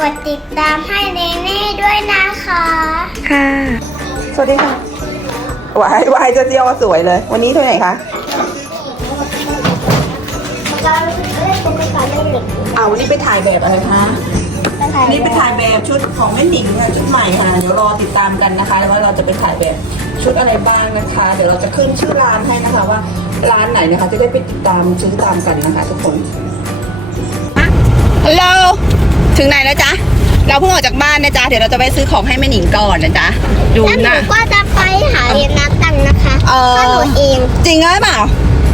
กดติดตามให้เนเน่ด้วยนะคะ ค่ะ สวัสดีค่ะวายวายจะเจียวสวยเลย วันนี้เท่าไหร่คะเราเล่นเป็นการเล่นเหล็กเอาวันนี้ไปถ่ายแบบอะไรคะนี่ไปถ่ายแบบชุดของแม่หนิงค่ะชุดใหม่ค่ะ เดี๋ยวรอติดตามกันนะคะว่าเราจะไปถ่ายแบบชุดอะไรบ้างนะคะ เดี๋ยวเราจะขึ้นชื่อร้านให้นะคะว่าร้านไหนนะคะจะได้ไปติดตามซื้อตามกันนะคะทุกคนฮัลโหล ถึงไหนแล้วจ๊ะ เราเพิ่งออกจากบ้านนะจ๊ะ เดี๋ยวเราจะไปซื้อของให้แม่หนิงก่อนนะจ๊ะ ดูแล้วหนูนะ ก็จะไปหาเรียนนักกันนะคะเออ ก็หนูเองจริงหรือเปล่า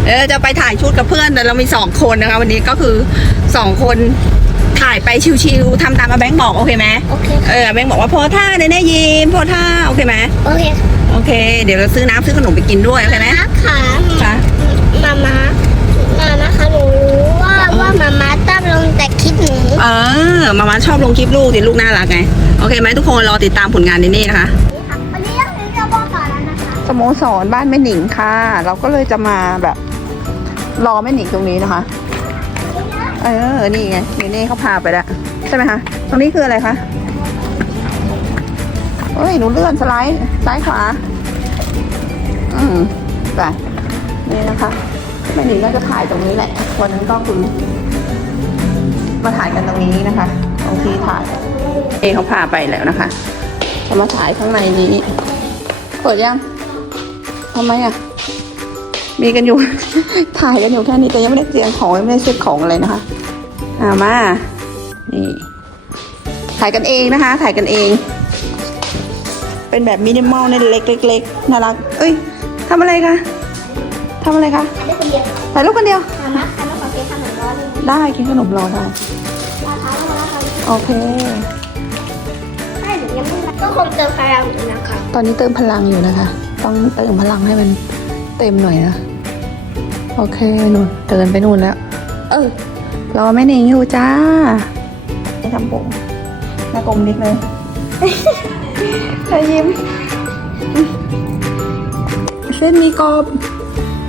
เดี๋ยวเราจะไปถ่ายชุดกับเพื่อนแต่เรามีสองคนนะคะ วันนี้ก็คือสองคนถ่ายไปชิวๆทำตามอาแบงค์บอกโอเคไหมโอเคเออแบงค์บอกว่าโพท่าเนเน่ยิ้มโพท่าโอเคไหมโอเคโอเค เดี๋ยวเราซื้อน้ำซื้อขนมไปกินด้วยโอเคไหมค่ะคะมามามานะคะหนูรู้ว่าว่ามามาตั้งลงแต่ คลิปหนูเออมามาชอบลงคลิปลูกสิลูกน่ารักไง โอเคไหมทุกคนรอติดตามผลงานเนเน่นะคะ วันนี้เราจะบอกก่อนแล้วนะคะสโมสรบ้านแม่หนิงค่ะ เราก็เลยจะมาแบบ รอแม่หนิงตรงนี้นะคะ เออ นี่ไงเนเน่เขาพาไปแล้วใช่ไหมคะ ตรงนี้คืออะไรคะเฮ้ย หนูเลื่อนสไลด์ ซ้ายขวา อืมไปนี่นะคะแม่หนิงก็จะถ่ายตรงนี้แหละ วันนั้นก็คือ มาถ่ายกันตรงนี้นะคะตรงที่ถ่ายเอเขาพาไปแล้วนะคะจะมาถ่ายข้างในนี้ เปิดยังทำไมอะ มีกันอยู่ ถ่ายกันอยู่แค่นี้แต่ยังไม่ได้เตรียมของยังไม่ได้เซ็ตของอะไรนะคะอ่ามา นี่ ถ่ายกันเองนะคะ ถ่ายกันเอง เป็นแบบมินิมอลเนี่ยเล็กๆเล็กๆน่ารัก เอ้ยทำอะไรคะทำอะไรคะได้คนเดียวถ่ายรูปคนเดียวมามาค่ะแล้วขอเซ็นขนมร้อนเลยได้กินขนมรอได้ โอเคใช่หนูยังไม่รับก็คงเติมพลังอยู่นะคะตอนนี้เติมพลังอยู่นะคะ ต้องเติมพลังให้มันเต็มหน่อยนะ โอเคนู่นเดินไปนู่นแล้ว เออรอแม่เนงอยู่จ้าไม่ทำผมหน้ากลมนิดเลยเธอยิ้มเส้นมีกรอบ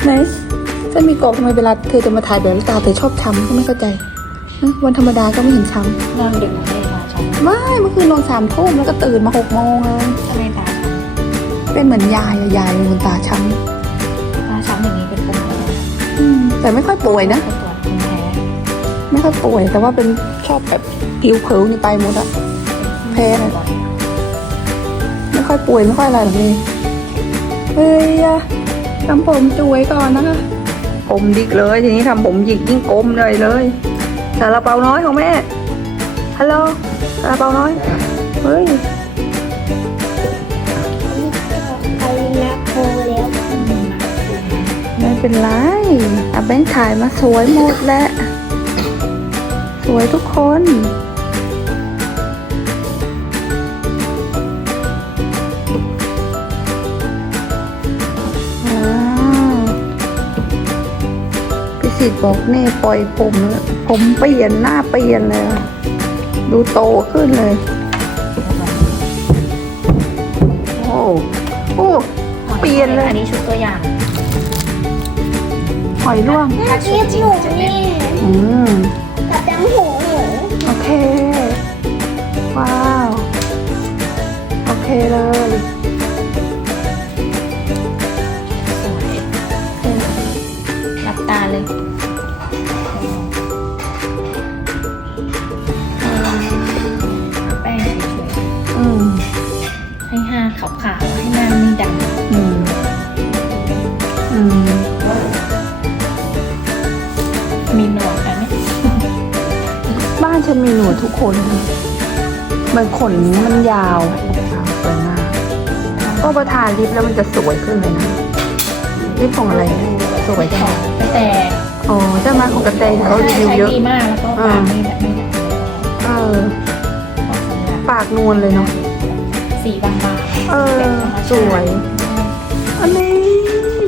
ไหนเส้นมีกรอบทำไมเวลาเธอจะมาถ่ายแบบแล้วตาเธอชอบช้ำก็ไม่เข้าใจฮะ วันธรรมดาก็ไม่เห็นช้ำนอนดึกไม่มาช้ำไม่เมื่อคืนนอนสามทุ่มแล้วก็ตื่นมาหกโมงเลยทำไมตาช้เป็นเหมือนยายอะยายเป็นคนตาช้ำตาช้ำอย่างนี้เป็นปมแล้วำอืมแต่ไม่ค่อยป่วยนะไปตรวจภูมิแพ้ไม่ค่อยป่วย แต่ว่าเป็นชอบแบบผิวเผลอนี่ไปหมดอะ แพ้เลยบ่อยไม่ค่อยป่วยไม่ค่อยอะไรหรอกนี่เฮ้ยอะทำผมจุยก่อนนะคะ ผมดิกเลย ทีนี้ทำผมหยิกยิ่งกลมเลยเลย ซาลาเปาน้อยของแม่ ฮัลโหลซาลาเปาน้อย เฮ้ยไปนะโคแล้วไม่เป็นไรอาแบงค์ถ่ายมาสวยหมดแหละสวยทุกคน สิทธิ์บอกเน่ปล่อยผมแล้วผมเปลี่ยนหน้าเปลี่ยนเลยอะดูโตขึ้นเลย โอ้โอ้เปลี่ยนเลย อันนี้ชุดตัวอย่างหอยร่วงถ้าคลิปหนูนี่อืมกับดังหูหนูโอเค ว้าว โอเคเลย บ้านฉันมีหนวดทุกคน มันขนมันยาวสวยมากก็ประทานลิปแล้วมันจะสวยขึ้นเลยนะลิปของอะไรเนี่ยสวยจังแต่อ๋อเจ้ามาของกระเตงเขารีวิวใช้เยอะดีมากแล้วก็ปากไม่แบบไม่ดำเออออกสีแบบปากนวลเลยเนาะสีบางๆเออแบบธรรมชาติสวย อันนี้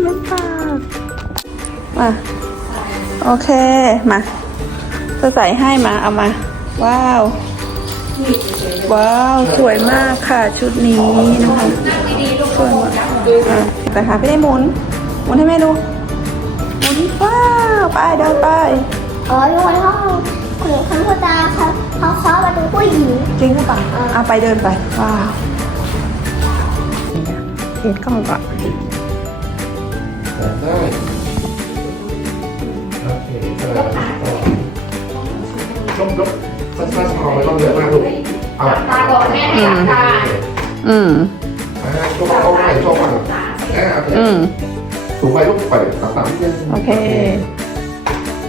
มันปากมาโอเค มาจะใส่ให้มาเอามา ว้าว ว้าว สวยมากค่ะชุดนี้นะคะสวยมากอะไปหาพี่ได้หมุนหมุนให้แม่ดูหมุนว้าวไปเดินไปอ๋ออยู่ในห้องคุณคัมพูตาเขาเขาเคาะประตูผู้หญิงจริงหรือเปล่าเอาไปเดินไปว้าวเห็นกล้องก่อนได้โอ เคยกขาก่อนยกยกสั้นๆพอไม่ต้องเยอะมากลูกเอาตาก่อนแม่อืมอืมอ่าโชว์โชว์หน่อยโชว์ก่อนอ่าโอเคอืมสูงไปลูกปล่อยต่ำๆนิดนึงโอเค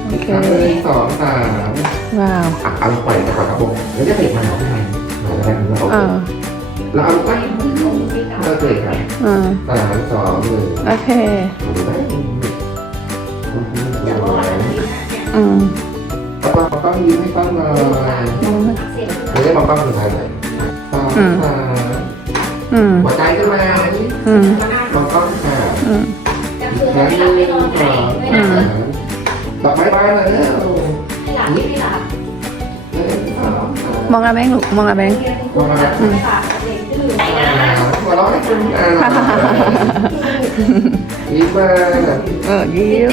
โอเคสามหนึ่งสองสามว้าวอะเอาลงไปก่อนครับผมแล้วจะเตะมาหน่อยมาแล้วแล้วโอเอเคอแล้วเอาลงไปเลิกเลยครับเออสามสองหนึ่งโอเคดูได้อืมแล้วก็ต้อง ยิ้มให้ต้องเลยไม่ได้มองกล้องสุดท้ายเลยสองสามอืมหัวใจขึ้นมาอืมมองกล้องค่ะแล้วหนึ่งสองสามดอกไม้บานเลยเร็วหนึ่งสองสามมองอาแบงค์ลูกมองอาแบงค์มองมาแล้วอืมหัวเราะให้คุณอ่ายิ้มมาเออยิ้ม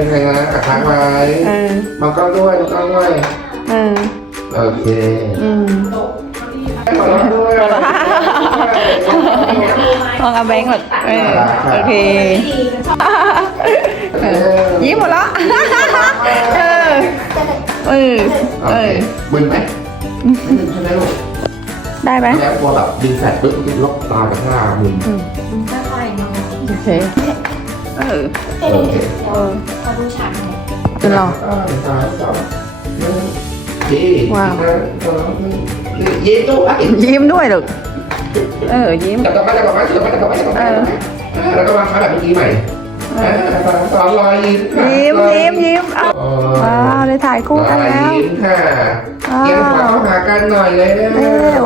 ยังไงนะอะค้างไว้เออมองกล้องด้วยมองกล้องด้วยเออโอเคอืมหัวเราะด้วยมองอาแบงค์แบบเออโอเคเออยิ้มหมดแล้วเออเออโอเอเคอมึนไหมไม่มึนใช่ไหมลูกได้ไหมแล้วพอแบบดึงแฟลชปุ๊บลบตากับข้างมึนค่อยๆมองโอเค เออโอเคเออพอดูฉากเนี่ยเป็นหรอสามสองหนึ่งดีว้าวหนึ่งสองหนึ่งยิ้มด้วยยิ้มด้วยลูกเออ ยิ้มจับกลับมาจับกลับมาจับกลับมาจับกลับมาจับกลับมาแล้วก็วางขาแบบเมื่อกี้ใหม่สองรอยยิ้มยิ้มยิ้มยิ้มเอาว้าวได้ถ่ายคู่กันแล้วยิ้มค่ะเอียงขาเข้าหากันหน่อยเลยเร็ว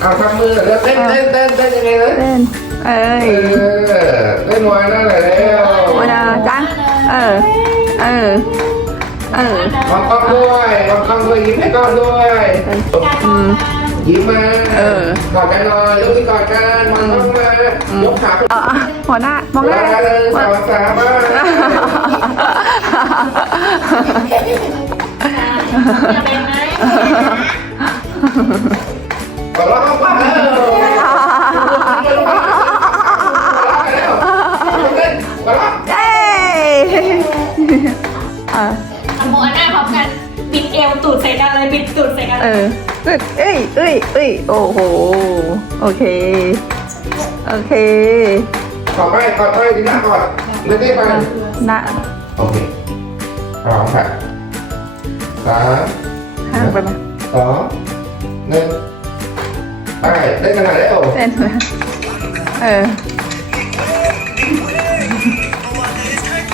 เอาทำมือแล้วเต้นเต้นเต้นเต้นยังไงนะเต้น เอ้เอยอเต้นวายนั่นแหละแล้วโอ้ยนะจังเออ เออ เออ มองกล้องด้วยมองกล้องด้วยยิ้มให้กล้องด้วย อืม ยิ้มมาเออ กอดกันหน่อยลุกขึ้นกอดกันมองกล้องมายกขาขึ้นเออหัวหน้ามองหน้าแล้วหนึ่งสองสามมาอย่าเป็นไหม อเอ้ยเอ้ยเอ้ยเอ้ยโอ้โห โอเค โอเคกอดไปกอดไปดีนะกอดไม่ได้ไปนะโอเคพร้อมค่ะสามห่างไปไหมสองหนึ่งไปเล่นกันหน่อยเร็วเต้นไหมเออ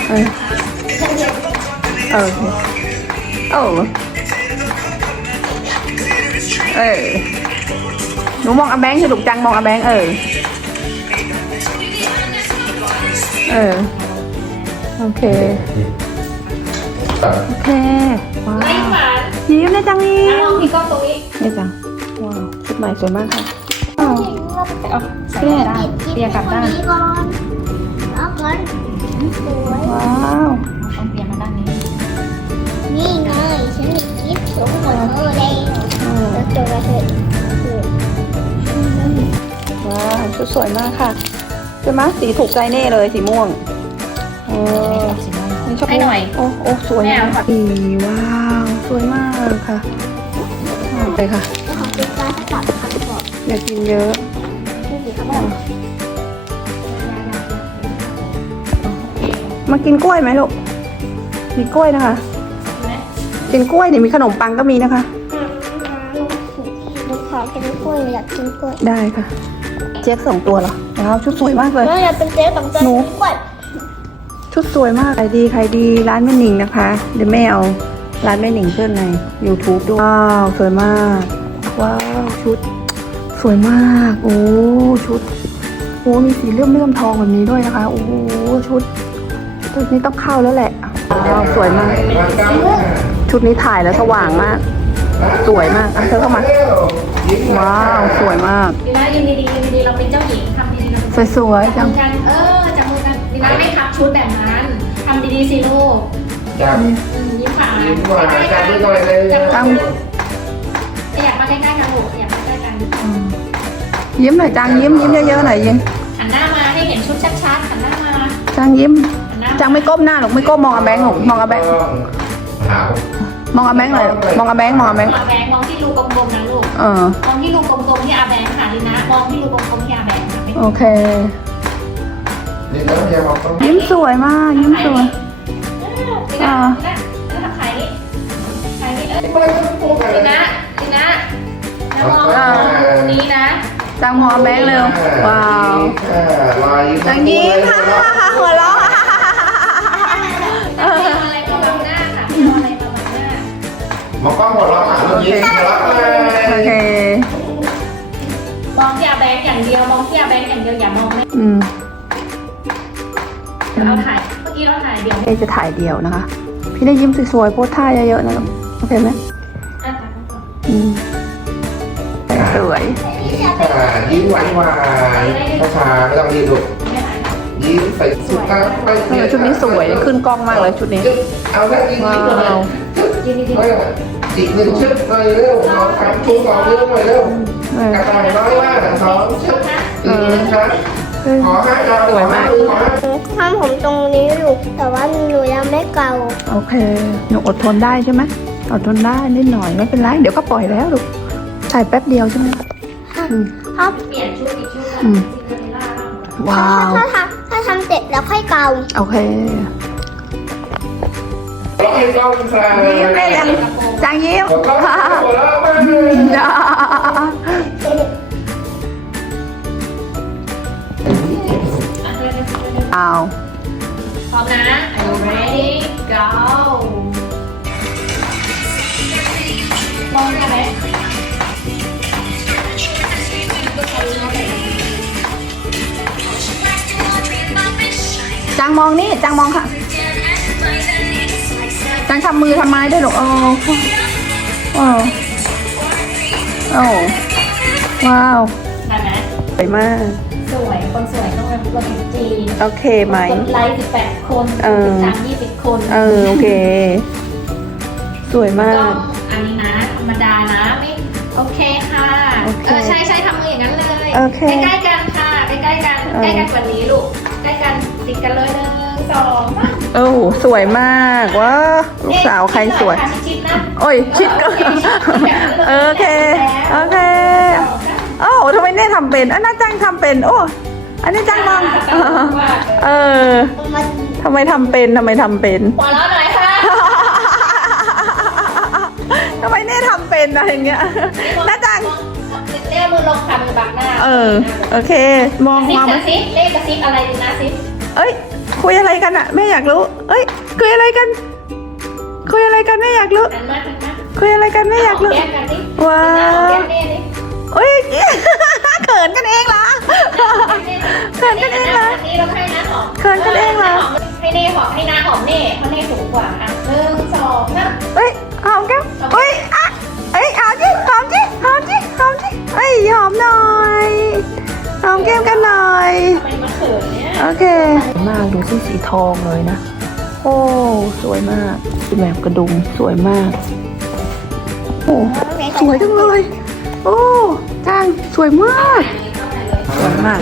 เออเออโอ้ เออหนูมองอาแบงค์สนุกจังมองอาแบงค์เออ เออ โอเค โอเค ว้าไม่วหวานยิ้มได้จังนี่แล้วมองที่กล้องตรงนี้ได้จัง ว้าวชุดใหม่สวยมากค่ะว้าวเอาใส่กลับด้านเปียกกลับด้านนี้ก่อนแล้วก่อนสวยว้าว ชุดสวยมากค่ะใช่ไหมสีถูกใจเน่เลยสีม่วงโอ้นี่ชอบให้หน่อย โอ้โอ้สวยไม่มาเอากค่ะอีว้าวสวยมากค่ะเอาไปค่ะแล้วของเป็นการสับขัดขอบอยากกินเยอะนี่สิครับผมมากินกล้วยไหมลูกมีกล้วยนะคะกินกล้วยเนี่ยมีขนมปังก็มีนะคะลูกขอกินกล้วยอยากกินกล้วยได้ค่ะ เจ๊กสองตัวเหรอว้าวชุดสวยมากเลย แล้วอยากเป็นเจ๊กับเจ๊หนูกล้วยชุดสวยมากขายดีขายดีร้านแม่หนิงนะคะ เดี๋ยวแม่เอาร้านแม่หนิงเพื่อนใน YouTube ด้วยว้าวสวยมาก ว้าวชุด สวยมาก โอ้ชุดโอ้มีสีเลื่อมเลื่อมๆทองแบบนี้ด้วยนะคะ โอ้โหชุดชุดนี้ต้องเข้าแล้วแหละว้าวสวยมาก ชุดนี้ถ่ายแล้วสว่างมาก สวยมากอะเธอเข้ามา ว้าวสวยมากดี เราเป็นเจ้าหญิงทำดีๆเราเป็นสวยๆจัจังบมือกันเออจับมือกันดีนะไม่ทับชุดแบบนั้นทำดีๆสิลูกจับอืมยิ้มหวานยิ้มหวานจับมือหน่อยเลยตั้งขยับมาใกล้ๆกันลูกขยับมาใกล้กันยิ้มหน่อยจังยิ้มยิ้มเยอะๆหน่อยยิ้มหันหน้ามาให้เห็นชุดชัดๆหันหน้ามาจังยิ้มหันหน้าจังไม่ก้มหน้าหรอกไม่ก้มมองอาแบงค์หรอกมองอาแบงค์หาวมองอาแบงค์หน่อยมองอาแบงค์มองอาแบงค์อาแบงค์มองที่รูกลมๆนะลูกเออ มองที่รูกลมๆที่อาแบงค์ค่ะลินะ มองที่รูกลมๆที่อาแบงค์ค่ะไม่โอเค นี่แล้วพยายามมองต้องยิ้มสวยมาก ยิ้มสวยลินะลินะลินะทำไข่นี่ไข่นี่เออไม่ต้องพูดกันลิเลยนะลินะแล้วมองตรงนี้นะ จังมองอาแบงค์เร็ว ว้าวลายจังยิ้มฮ่าฮ่าฮ่าหัวเราะฮ่าฮ่าฮ่าฮ่าเอาอะไรมาบังหน้าค่ะเอาอะไรมาบังหน้ามองกล้องหัวเราะหาเมื่อกี้หัวเราะ เราถ่ายเดียวเอจะถ่ายเดี่ยวนะคะ พี่ได้ยิ้มสวยๆโพสท่าเยอะๆนะลูกโอเคไหมอะถ่ายก่อนอืมสวยยิ้มหวานหวานช้าๆไม่ต้องรีบลุกไม่ถ่ายยิ้มใส่สุดตาไปเออชุดนี้สวยขึ้นกล้องมากเลยชุดนี้เอาแค่ยิ้มว้ายิ้มเลยวยืนดีไม่อีกหนึ่งชุดหน่อยเร็วลองทำชูสองนิ้วหน่อยเร็วเออกระต่ายน้อยว่าสองชุดอีกหนึ่งชั้นเออขอห้าดาวขอห้าขอห้าทำผมตรงนี้อยู่ แต่ว่าหนูยังไม่เกาโอเคหนูอดทนได้ใช่ไหมอดทนได้นิดหน่อยไม่เป็นไร เดี๋ยวก็ปล่อยแล้วลูกใส่แป๊บเดียวใช่ไหมอืมครับๆเปลี่ยนชุดอีกชุดอืมซินเดอเรลล่าบ้างว้าว ถ้าทำถ้าทำเสร็จแล้วค่อยเกาโอเคร้องให้กล้องแสดงยิ้มได้ยังจางยิ้ม ขอกล้องหัวเรา เดินเดินเดินเดินเอา พร้อมนะ Are you ready go มองได้ไหมจางมองนี่จางมองค่ะจางทำมือทำไม้ด้วยลูกโอ้โอ้โอ้ว้าว ได้ไหมสวยมาก สวย คนสวยต้องเป็นคนจีนโอเคไหมกดไลค์18คนเออ ติดตาม20คนเออโอเค สวยมาก็ก อันนี้นะธรรมดานะไม่โอเคค่ะโอเคเออใช่ใช่ทำมืออย่างนั้นเลยโอเคใกล้ๆกันค่ะใกล้ๆกันเออ ใกล้กันกว่านี้ลูกใกล้กันติดกันเลยหนึ่งสองสามโอ้สวยมากว้าลูกสาวใครสวย เอ๊ะชิดๆนะ โอ้ย ชิดก็โอเค โอเค โอ้ทำไมเนี่ยทำเป็นอันน่าจังทำเป็น โอ้อันนี้จังมองเออมันทำไมทำเป็นทำไมทำเป็นหัวเราะหน่อยค่ะทำไมเนี่ยทำเป็นอะไรอย่างเงี้ยน่าจังเรียกมือลงค่ะมือบังหน้า เออ โอเค มองซิปมองกระซิบเลขกระซิบอะไรดีนะซิปเอ้ย คุยอะไรกันอะแม่อยากรู้ เอ้ย คุยอะไรกัน คุยอะไรกันแม่อยากรู้หันมาหันมาคุยอะไรกันแม่อยากรู้แก้มกันดิว้า นกันเองเหรออันนี้เราให้น้าหอมเขินกันเองเหรอให้เน่หอมให้น้าหอมเน่เพราะเน่สูงกว่าอะหนึ่งสองสามเอ้ยหอมแก้มเอ้ยอะเอ้ยเอาจิหอมจิหอมจิหอมจิเอ้ยหอมหน่อยหอมแก้มกันหน่อยทำไมมาเขินเนี่ยโอเคมากดูที่สีทองเลยนะ โอ้สวยมากเป็นแบบกระดุมสวยมากโอ้สวยจังเลย โอ้จังสวยมาก สวยมาก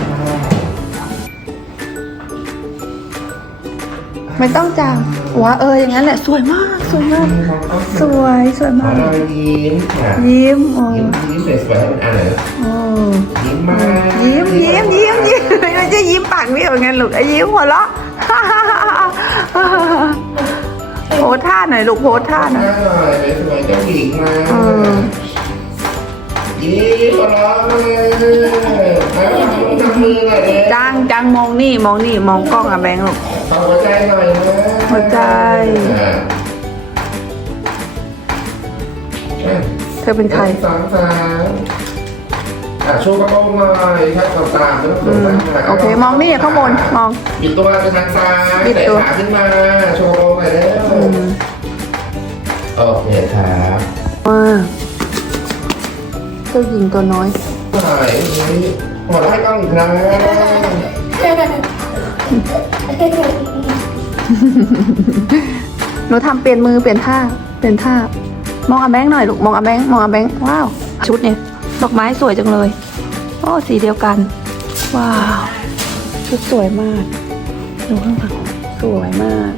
ไม่ต้องจางว้าเอออย่างนั้นแหละสวยมาก สวยมาก สวยสวยขอมากเรายิ้มค่ะยิ้มโอ้ยิ้มยิ้มสวยๆอ่านเลยโอ้ยิ้มมากยิ้มยิ้มยิ้มยิ้มไม่ใช่ยิ้มปากนี่เหมือนกันลูกไอ้ยิ้มหัวเราะโพสท่าหน่อยลูกโพสท่าหน่อยหน้าหน่อยสวยๆเจ้าหญิงมา อืมยิ้มหัวเราะมาแล้วทำมือหน่อยเลยจังจังมองนี่มองนี่มองกล้องอะแบงค์ลูก ทำหัวใจหน่อยนะหัวใจ อะเธอเป็นใครสองสามอะโชว์กระโปรงหน่อยครับตามตามไม่ต้องอืสูงมมากโอเคมองนี่ข้างบนมองบิดตัวไปทางซ้ายบิดเตะตัวขาขึ้นมาโชว์กระโปรงหน่อยเร็วอืมโอเคครับว่าเจ้าหญิงตัวน้อยหน่อยหัวเราะให้กล้องอีกครั้งหนูทำเปลี่ยนมือเปลี่ยนท่าเปเป็นท่ามองอาแบงค์หน่อยลูกมองอาแบงค์มองอาแบงค์ว้าวชุดเนี่ยดอกไม้สวยจังเลยโอ้สีเดียวกัน ว้าวชุดสวยมากดูข้างหลังสวยมาก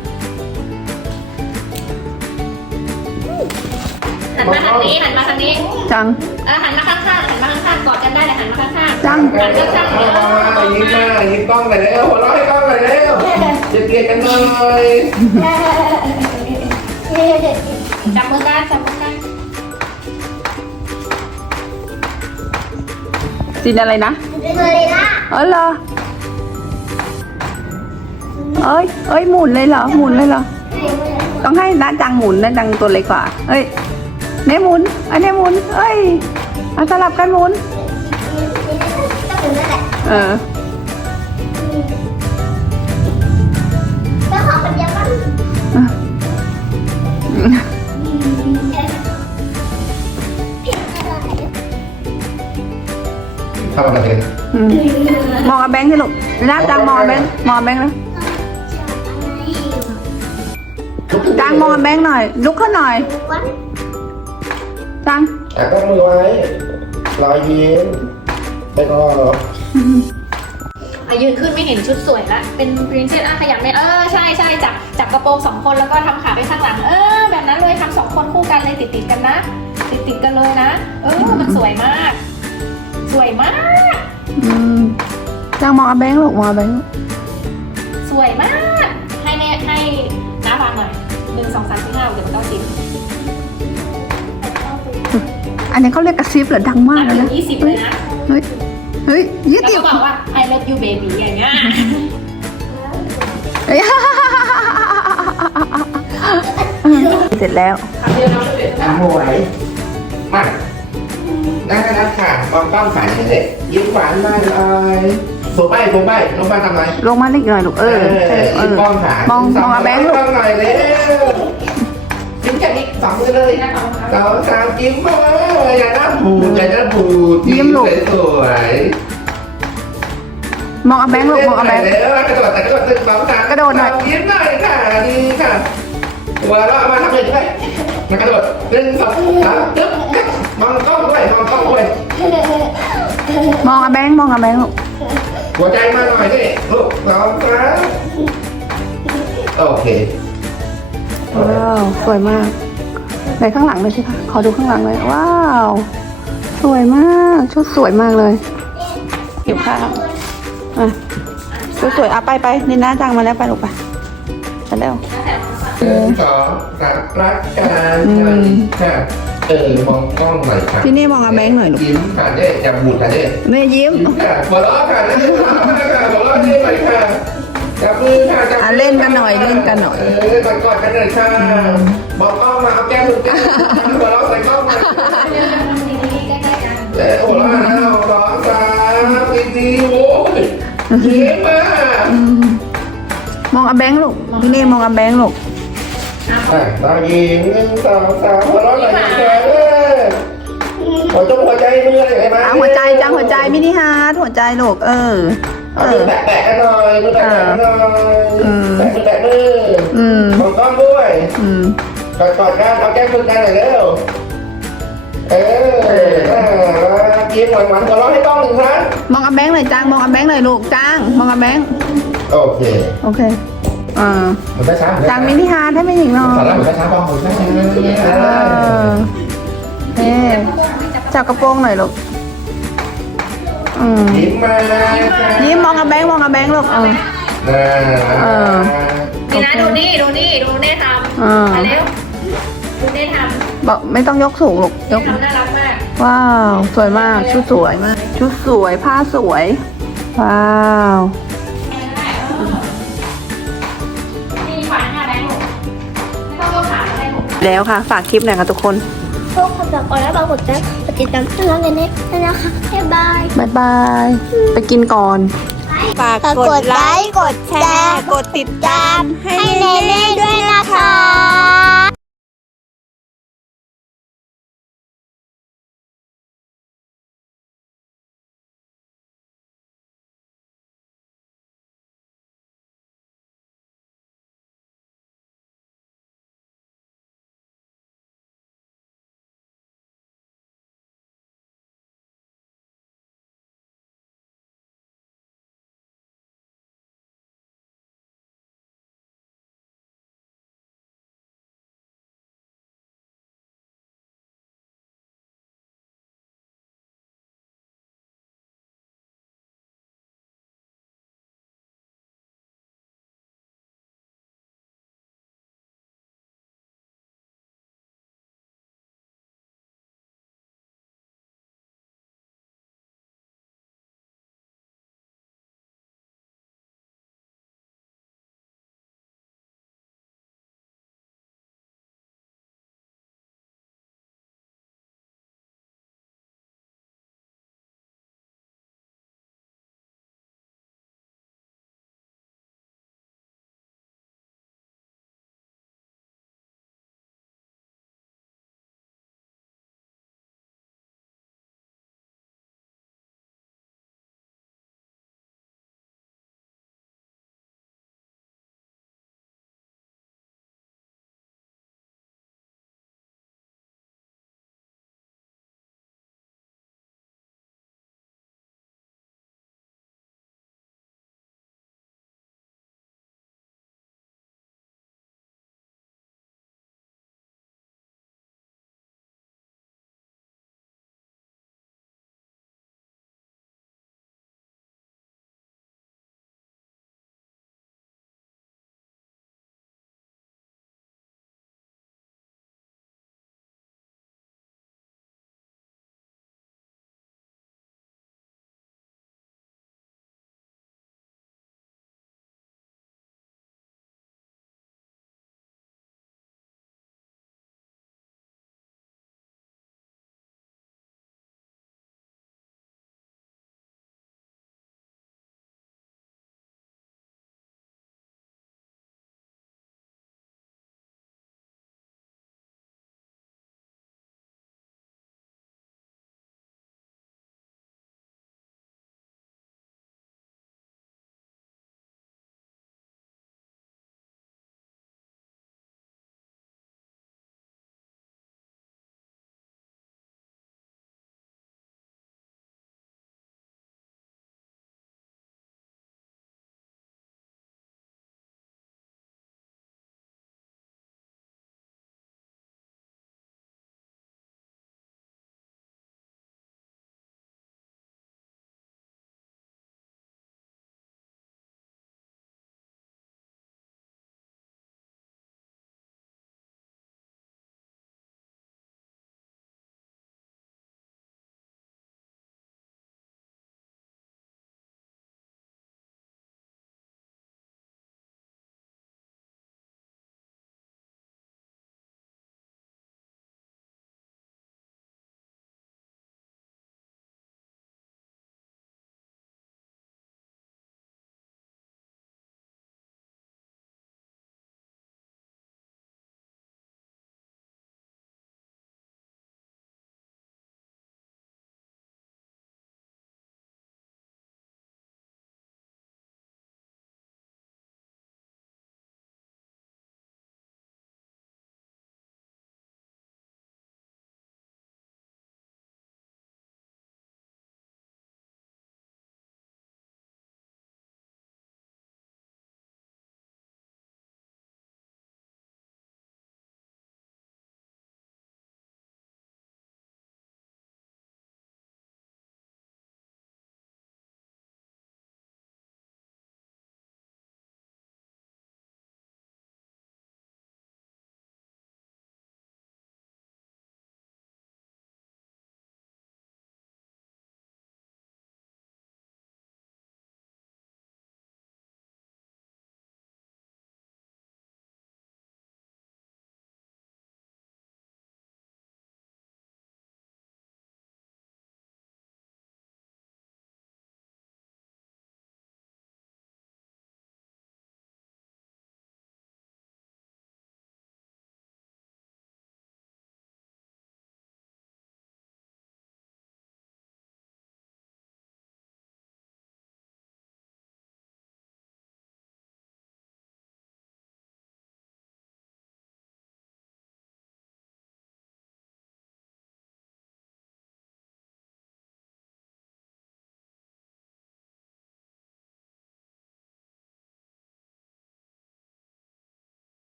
มาทางนี้หันมาทางนี้จังเออหันมาข้างๆหันมาข้างๆกอดกันได้เลยหันมาข้างๆจังหันข้างๆเดี๋ยวยิ้มหน้ายิ้มกล้องหน่อยเร็วหัวเราะให้กล้องหน่อยเร็วจะเกลียดกันหน่อยจับมือกันจับมือกันสินอะไรนะเลยล่ะเออเหรอเอ้ยเอ้ยหมุนเลยเหรอหมุนเลยเหรอต้องให้น้าจังหมุนน้าจังตัวเล็กกว่าเอ้ย เนหมุนอันนี้หมุน เอ้ยเอาสลับกันหมุน ก็ถึงนั่นแหละเออแล้วขอคนเดียวก็ทำอะไรกันอืมมองอาแบงค์สิลูกน้าจังมองอาแบงค์มองอาแบงค์นะจังมองอาแบงค์หน่อย ลุกขึ้นหน่อย วัน จังอะก็มือไว้รอยยิ้มไปก็อะยืนขึ้นไม่เห็นชุดสวยละเป็นปรินเซสอะขยับไม่เออใช่ใช่จับจับกระโปรงสองคนแล้วก็ทำขาไปข้างหลัง เออ แบบนั้นเลยทำสองคนคู่กันเลยติดติดๆกันนะ ติดติดๆกันเลยนะ เออ มันสวยมาก สวยมาก อืมจังมองอาแบงค์ลูกมองอาแบงค์สวยมาก ให้เนให้น้าฟังหน่อยหนึ่งสองสามสี่ห้าหกเจ็ดแปดเก้าสิบ อันนี้เขาเรียกกระซิบเหรอดังมากนับเลยถึนะงยี่สิบเลยนะเฮ้ยเฮ้ยยี่แล้วสิบก็บอกว่า I love you baby อย่างเงี้ยเฮ้ยเสร็จแล้วอะหมวยมานั่งนัดค่ะกองกล้องถ่ายให้เสร็จยิ้มหวานมากเลยโผล่ใบโผล่ใบน้องฟ้าทำไรลงมาอีกหน่อยลูกเออเออเอยิ้มอกล้องถ่ายมองมองอาแบงค์ลูกกล้องหน่อยเร็ว ยิ้มแค่นี้สองมือเลยสองสามยิ้มมาอย่าหน้าบูดอย่าหน้าบูดยิ้มลูก สวยมองอาแบงค์ลูกมองอาแบงค์เร็วกระโดดแต่กระโดดตึงสองสามกระโดดหน่อย ยิ้มหน่อยค่ะดีค่ะหัวเราะมาทำเลยด้วยมากระโดดหนึ่งสองสามตึ๊บมองกล้องด้วยมองกล้องด้วยมองอาแบงค์มองอาแบงค์ลูกหัวใจมาหน่อยดิลูกสองสามโอเค ว้าว สวยมากไหนข้างหลังเลยสิคะขอดูข้างหลังเลย ว้าว สวยมาก ชุดสวยมากเลยเกี่ยวข้าวอะชุดสวยอะไปไปนี่น้าจังมาแล้วไปลูกไปไปแล้วหนึ่งสองสามรักกันอืมค่ะเออมองกล้องหน่อยค่ะพี่นี่มองอาแบงค์หน่อยลูกยิ้มค่ะเด้อย่าบูดค่ะเด้นี่ยิ้มยิ้มค่ะหัวเราะค่ะเด้หัวเราะค่ะหัวเราะเด้หน่อยค่ะ จับมือค่ะจับมือะเล่นกันหน่อยเล่นกันหน่อย เออกอดกอดกันหน่อยค่ะมองกล้องมาเอาแก้มหนึ่งแก้มหัวเราะใส่กล้องมาดีๆใกล้ๆกันแล้วหัวเราะนะเราสองสามดีดีๆโอ้ยยิ้มมากอืมมองอาแบงค์ลูกพี่นี่มองอาแบงค์ลูกอะตายิ้มหนึ่งสองสามหัวเราะหน่อยค่ะเออหัวจงหัวใจมืออะไรไหมอะหัวใจจังหัวใจมินิฮาร์ดหัวใจลูกเออ เอเอามืออแตะๆกันหน่อยมือแตะๆกันหน่อยอืมแตะมือแตะมืออืมมองกล้องด้วยอืมกอดกอดกันเอาแก้มมือกันหน่อยเร็วเอออ่ายิ้มหวานหวานๆหัวเราะให้กล้องหนึ่งครั้งมองอาแบงค์หน่อยจังมองอาแบงค์หน่อยลูกจังมองอาแบงค์โอเคโอเคอ่าเหมือนช้าๆเหมือนจัช้างมินิฮาร์ดให้ไม่หญิงหน่อสาระยเหมือนช้าๆบ้างเหมือนช้าเออเอ๊จับกระโปรงหน่อยลูก อืมๆยิ้มมายิ้มมองอาแบงค์มองอาแบงค์ลูกเออ น่าเออ นี่นะดูนี่ดูนี่ดูเน่ทำอ่ามมาเร็วดูเน่ทบอกไม่ต้องยกสูงลูกำยเน่กทำน่ารักมากว้าว สวยมาก ชุดสวยมาก ชุดสวยผ้าสวย ว้าวนี่ขวานหน้าแบงค์หนูไม่ต้องยกขาก็ได้หนู แล้วค่ะ ฝากคลิปหน่อยค่ะทุกคน พวกคนแบบก่อนแล้วเรากดติดตามกด ติดตามช่องเราเลยนะนะคะบ๊ายบายบ๊ายบาย ไปกินก่อนฝากฝากกดไลค์ กดแชร์ กดติดตามให้เนเน่ด้วยนะคะ